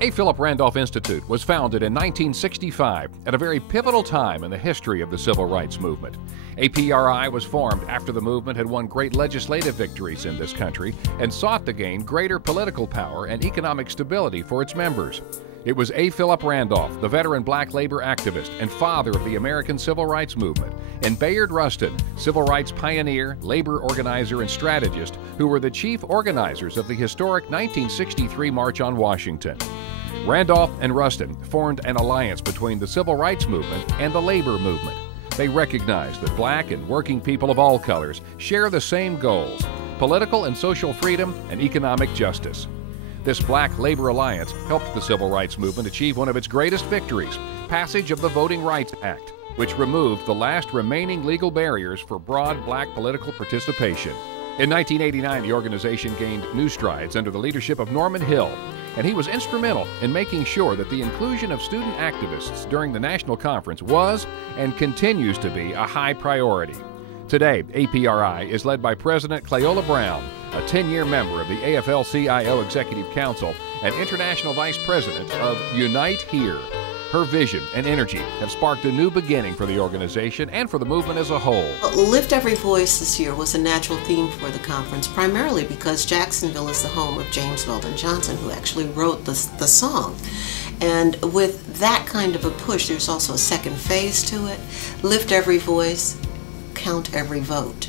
A. Philip Randolph Institute was founded in 1965 at a very pivotal time in the history of the civil rights movement. APRI was formed after the movement had won great legislative victories in this country and sought to gain greater political power and economic stability for its members. It was A. Philip Randolph, the veteran black labor activist and father of the American civil rights movement, and Bayard Rustin, civil rights pioneer, labor organizer, and strategist, who were the chief organizers of the historic 1963 March on Washington. Randolph and Rustin formed an alliance between the civil rights movement and the labor movement. They recognized that black and working people of all colors share the same goals: political and social freedom and economic justice. This Black Labor Alliance helped the civil rights movement achieve one of its greatest victories, passage of the Voting Rights Act, which removed the last remaining legal barriers for broad black political participation. In 1989, the organization gained new strides under the leadership of Norman Hill, and he was instrumental in making sure that the inclusion of student activists during the national conference was and continues to be a high priority. Today, APRI is led by President Cleola Brown, a 10-year member of the AFL-CIO Executive Council and International Vice President of Unite Here. Her vision and energy have sparked a new beginning for the organization and for the movement as a whole. Lift Every Voice this year was a natural theme for the conference, primarily because Jacksonville is the home of James Weldon Johnson, who actually wrote the song. And with that kind of a push, there's also a second phase to it. Lift every voice, count every vote.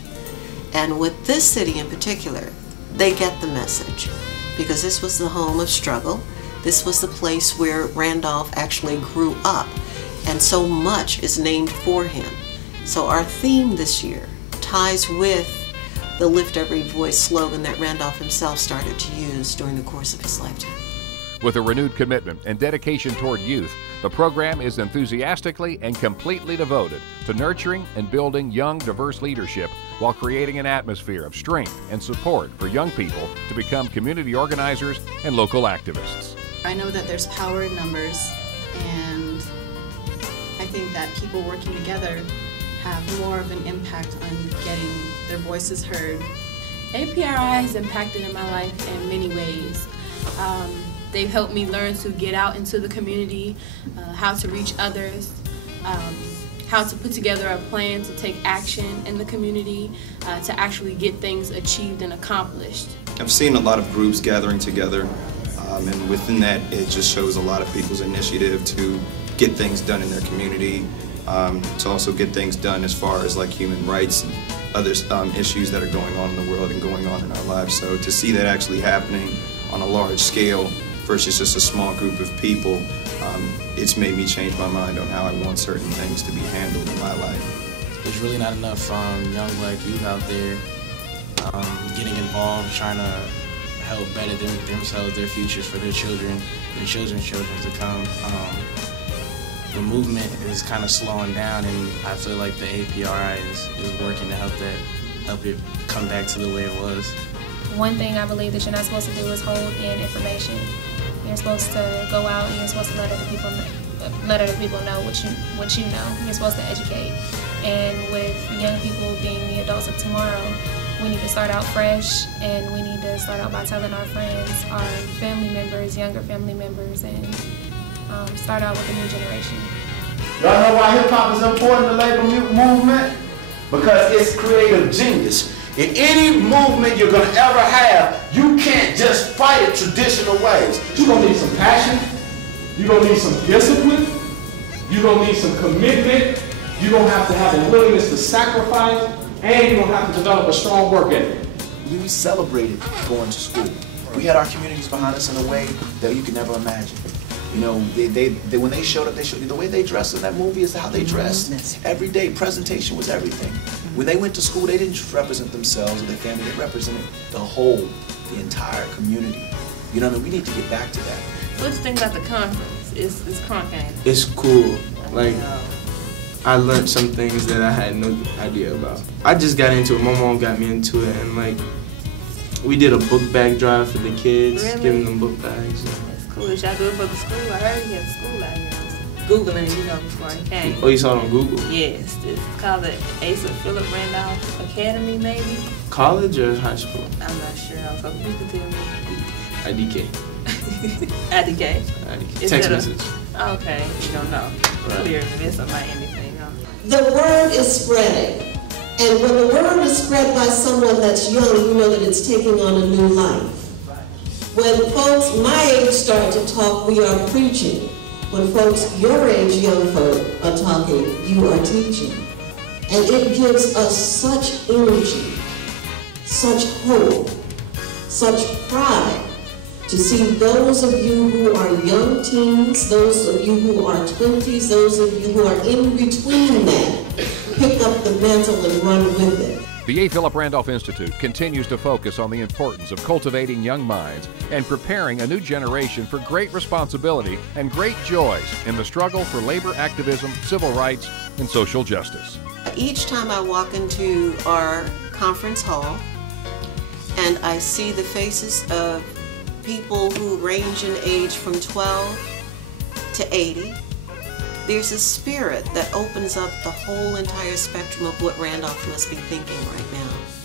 And with this city in particular, they get the message, because this was the home of struggle. This was the place where Randolph actually grew up, and so much is named for him. So our theme this year ties with the Lift Every Voice slogan that Randolph himself started to use during the course of his lifetime. With a renewed commitment and dedication toward youth, the program is enthusiastically and completely devoted to nurturing and building young, diverse leadership while creating an atmosphere of strength and support for young people to become community organizers and local activists. I know that there's power in numbers, and I think that people working together have more of an impact on getting their voices heard. APRI has impacted in my life in many ways. They've helped me learn to get out into the community, how to reach others, how to put together a plan to take action in the community, to actually get things achieved and accomplished. I've seen a lot of groups gathering together, and within that it just shows a lot of people's initiative to get things done in their community, to also get things done as far as like human rights and other issues that are going on in the world and going on in our lives. So to see that actually happening on a large scale versus just a small group of people, it's made me change my mind on how I want certain things to be handled in my life. There's really not enough young black youth out there getting involved, trying to help better themselves, their futures for their children, their children's children to come. The movement is kind of slowing down, and I feel like the APRI is working to help it come back to the way it was. One thing I believe that you're not supposed to do is hold in information. You're supposed to go out and you're supposed to let other people know what you know. You're supposed to educate. And with young people being the adults of tomorrow, we need to start out fresh, and we need to start out by telling our friends, our family members, younger family members, and start out with a new generation. Y'all know why hip-hop is important to the labor movement? Because it's creative genius. In any movement you're going to ever have, you can't just fight it traditional ways. You're going to need some passion, you're going to need some discipline, you're going to need some commitment, you're going to have a willingness to sacrifice, and you're going to have to develop a strong work ethic. We celebrated going to school. We had our communities behind us in a way that you could never imagine. You know, when they showed up, the way they dressed in that movie is how they dressed. Every day, presentation was everything. When they went to school, they didn't just represent themselves or their family, they represented the entire community. You know what I mean? We need to get back to that. What do you think about the conference? It's crunk. It's cool. Like, I learned some things that I had no idea about. I just got into it. My mom got me into it, and like, we did a book bag drive for the kids, giving them book bags. That's cool. Should I do it for the school? I heard he had a school out here. Googling, before I came. Oh, you saw it on Google? Yes. It's called the A. Philip Randolph Academy, maybe. College or high school? I'm not sure. I was hoping you could tell me. IDK. Adike. Text message. Okay, you don't know. Clearly, there's somebody anything. The word is spreading. And when the word is spread by someone that's young, you know that it's taking on a new life. When folks my age start to talk, we are preaching. When folks your age, young folk, are talking, you are teaching. And it gives us such energy, such hope, such pride to see those of you who are young teens, those of you who are 20s, those of you who are in between that, pick up the mantle and run with it. The A. Philip Randolph Institute continues to focus on the importance of cultivating young minds and preparing a new generation for great responsibility and great joys in the struggle for labor activism, civil rights, and social justice. Each time I walk into our conference hall and I see the faces of people who range in age from 12 to 80, there's a spirit that opens up the whole entire spectrum of what Randolph must be thinking right now.